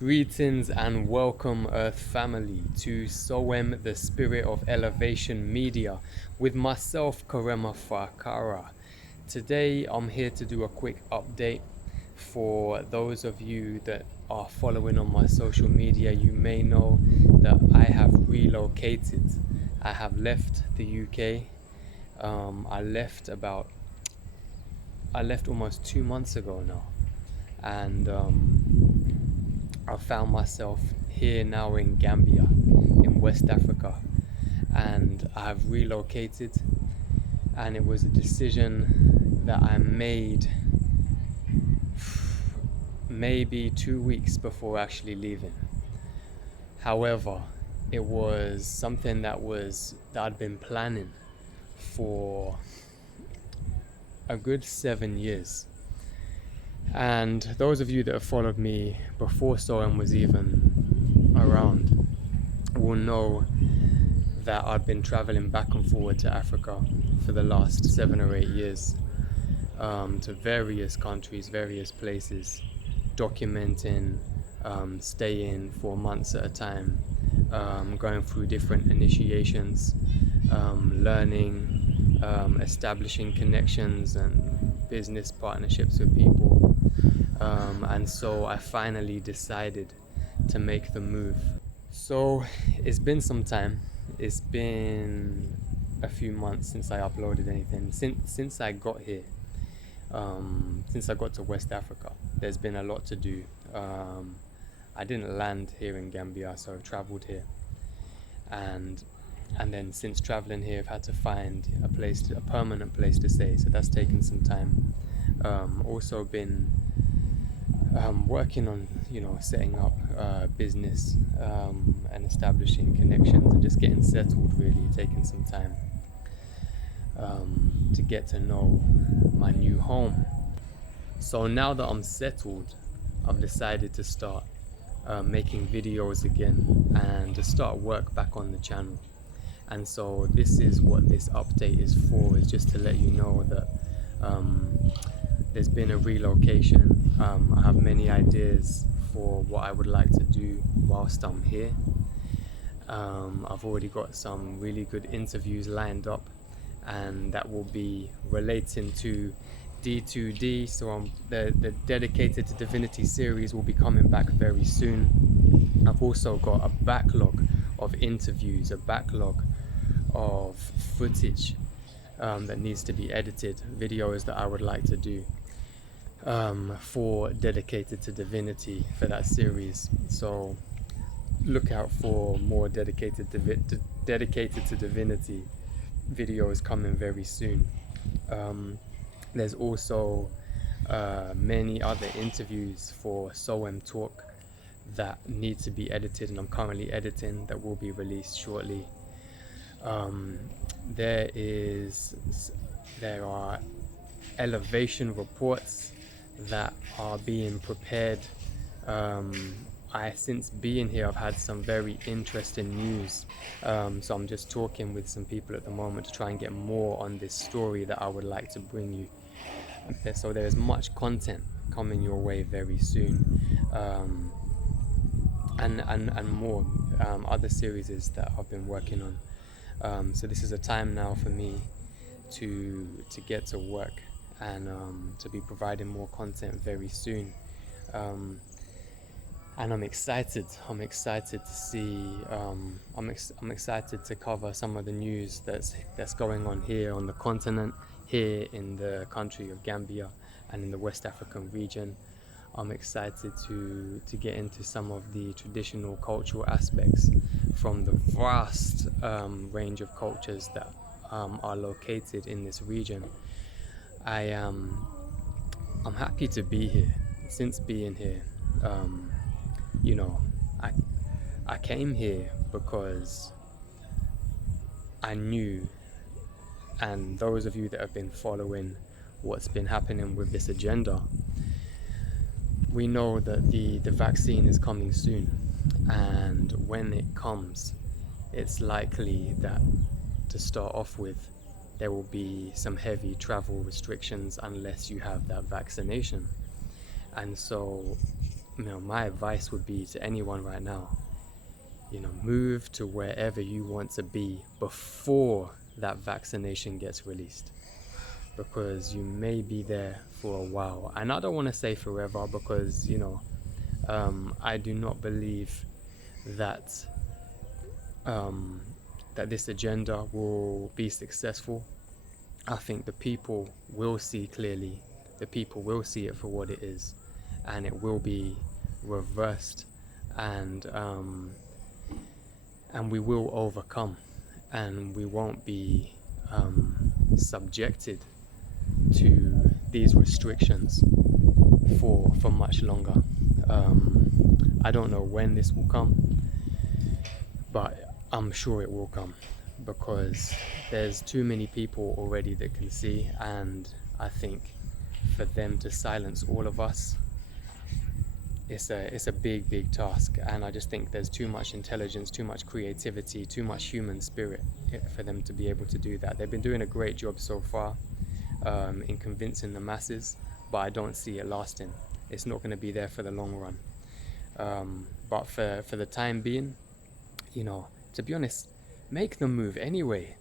Greetings and welcome, Earth family, to Soem, the Spirit of Elevation Media, with myself, Karema Fakara. Today, I'm here to do a quick update. For those of you that are following on my social media, you may know that I have relocated. I have left the UK. I left almost 2 months ago now, and I found myself here now in Gambia, in West Africa, and I've relocated. And it was a decision that I made maybe 2 weeks before actually leaving. However, it was something that I'd been planning for a good 7 years. And those of you that have followed me before Soem was even around will know that I've been traveling back and forward to Africa for the last 7 or 8 years, to various countries, various places, documenting, staying for months at a time, going through different initiations, learning, establishing connections and business partnerships with people. And so I finally decided to make the move. So it's been some time. It's been a few months since I uploaded anything. Since I got here, since I got to West Africa, there's been a lot to do. I didn't land here in Gambia, so I traveled here, and then since traveling here, I've had to find a permanent place to stay. So that's taken some time. Also been working on, setting up business, and establishing connections and just getting settled, really taking some time to get to know my new home. So now that I'm settled, I've decided to start making videos again and to start work back on the channel. And so this is what this update is for, is just to let you know that there's been a relocation. I have many ideas for what I would like to do whilst I'm here. I've already got some really good interviews lined up, and that will be relating to D2D. So the Dedicated to Divinity series will be coming back very soon. I've also got a backlog of interviews, a backlog of footage that needs to be edited, videos that I would like to do for Dedicated to Divinity, for that series. So look out for more dedicated to Divinity videos coming very soon. There's also many other interviews for Soem Talk that need to be edited, and I'm currently editing, that will be released shortly. There are elevation reports that are being prepared. Since being here, I've had some very interesting news. So I'm just talking with some people at the moment to try and get more on this story that I would like to bring you. So there is much content coming your way very soon, and more other series that I've been working on. So this is a time now for me to get to work and to be providing more content very soon. And I'm excited to see, I'm excited to cover some of the news that's going on here on the continent, here in the country of Gambia and in the West African region. I'm excited to get into some of the traditional cultural aspects from the vast range of cultures that are located in this region. I'm happy to be here. Since being here, I came here because I knew, and those of you that have been following what's been happening with this agenda, we know that the vaccine is coming soon, and when it comes, it's likely that, to start off with, there will be some heavy travel restrictions unless you have that vaccination. And so my advice would be to anyone right now, move to wherever you want to be before that vaccination gets released, because you may be there for a while. And I don't want to say forever, because I do not believe that that this agenda will be successful. I think the people will see clearly, the people will see it for what it is, and it will be reversed, and we will overcome, and we won't be subjected to these restrictions for much longer. I don't know when this will come, but I'm sure it will come, because there's too many people already that can see, and I think for them to silence all of us, it's a big task. And I just think there's too much intelligence, too much creativity, too much human spirit for them to be able to do that. They've been doing a great job so far in convincing the masses, but I don't see it lasting. It's not going to be there for the long run. But for the time being, to be honest, make the move anyway.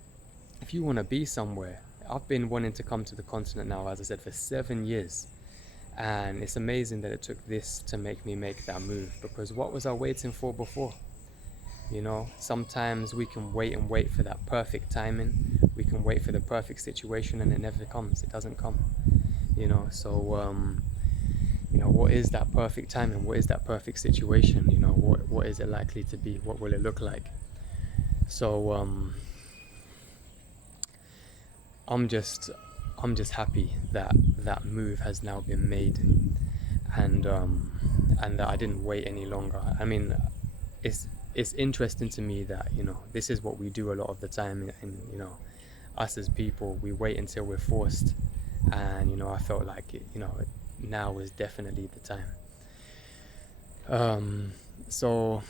If you want to be somewhere, I've been wanting to come to the continent now, as I said, for 7 years. And it's amazing that it took this to make me make that move, because what was I waiting for before? Sometimes we can wait and wait for that perfect timing. We can wait for the perfect situation, and it never comes. It doesn't come. So what is that perfect timing? What is that perfect situation? What is it likely to be? What will it look like? So I'm just happy that that move has now been made, and that I didn't wait any longer. I mean, it's interesting to me that this is what we do a lot of the time, and us as people, we wait until we're forced, and I felt like now is definitely the time. So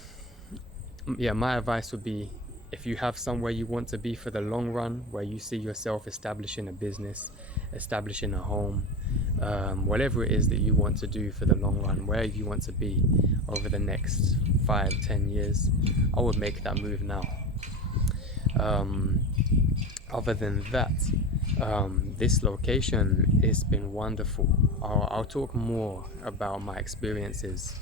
yeah, my advice would be, if you have somewhere you want to be for the long run, where you see yourself establishing a business, establishing a home, whatever it is that you want to do for the long run, wherever you want to be over the next 5-10 years, I would make that move now. Other than that, this location, it's been wonderful. I'll talk more about my experiences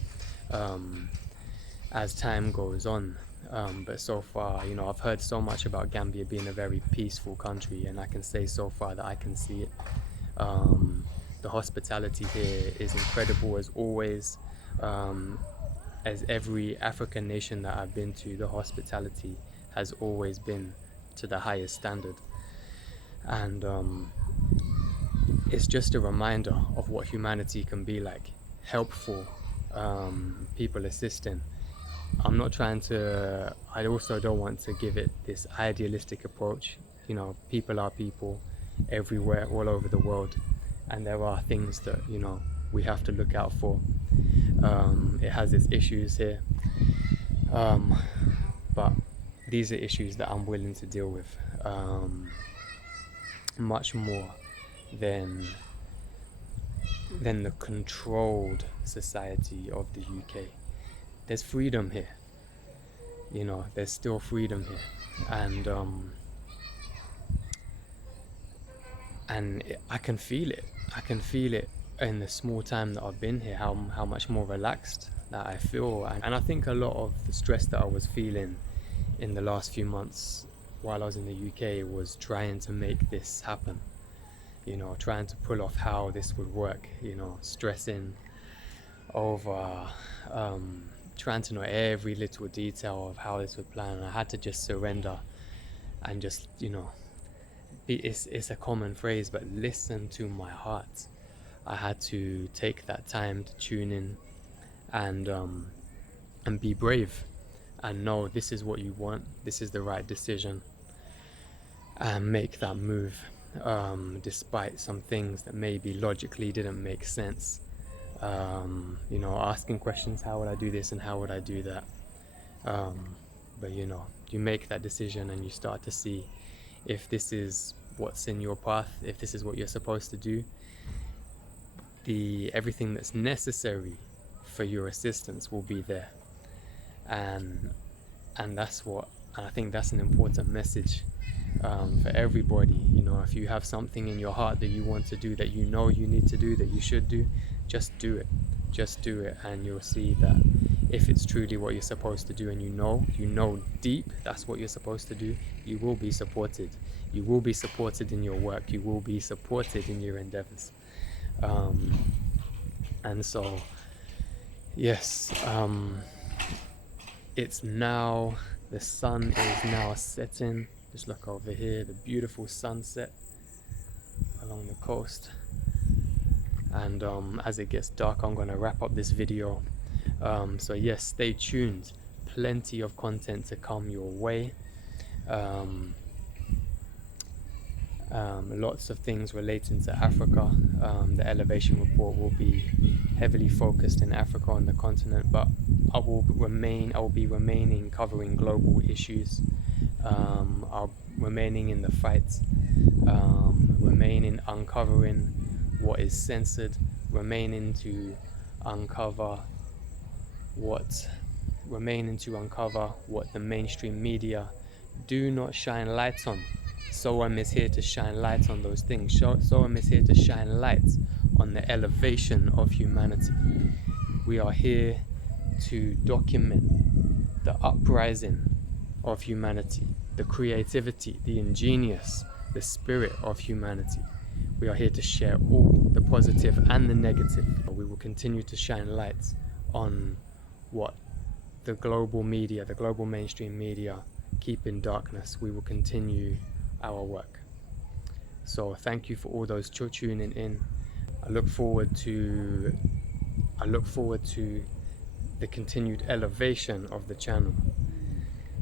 as time goes on. But so far, I've heard so much about Gambia being a very peaceful country, and I can say so far that I can see it. The hospitality here is incredible, as always. As every African nation that I've been to, the hospitality has always been to the highest standard. And it's just a reminder of what humanity can be like. Helpful, people assisting. I also don't want to give it this idealistic approach. People are people everywhere, all over the world, and there are things that we have to look out for. It has its issues here, but these are issues that I'm willing to deal with, much more than the controlled society of the UK. There's freedom here. There's still freedom here, and I can feel it. I can feel it in the small time that I've been here, how much more relaxed that I feel. And I think a lot of the stress that I was feeling in the last few months while I was in the UK was trying to make this happen. Trying to pull off how this would work. Stressing over trying to know every little detail of how this would plan. And I had to just surrender and just it's a common phrase, but listen to my heart. I had to take that time to tune in and be brave, and know this is what you want, this is the right decision, and make that move, despite some things that maybe logically didn't make sense. Asking questions, how would I do this and how would I do that? But you make that decision, and you start to see if this is what's in your path, if this is what you're supposed to do. Everything that's necessary for your assistance will be there. And that's what, and I think that's an important message for everybody. You know, if you have something in your heart that you want to do, that you know you need to do, that you should do, just do it. Just do it, and you'll see that if it's truly what you're supposed to do, and you know deep that's what you're supposed to do, you will be supported. You will be supported in your work. You will be supported in your endeavors. And so, yes, it's now, the sun is now setting. Just look over here, the beautiful sunset along the coast. And as it gets dark, I'm going to wrap up this video. So yes, stay tuned. Plenty of content to come your way. Lots of things relating to Africa. The elevation report will be heavily focused in Africa, on the continent, but I will be remaining covering global issues. I'll remaining in the fight, remaining uncovering what is censored, remaining to uncover what the mainstream media do not shine light on. SOAM is here to shine light on those things. SOAM is here to shine light on the elevation of humanity. We are here to document the uprising of humanity, the creativity, the ingenious, the spirit of humanity. We are here to share all the positive and the negative. We will continue to shine light on what the global media, the global mainstream media, keep in darkness. We will continue our work. So thank you for all those tuning in. I look forward to the continued elevation of the channel,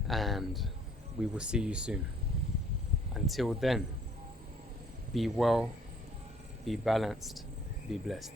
and we will see you soon. Until then, be well, be balanced, be blessed.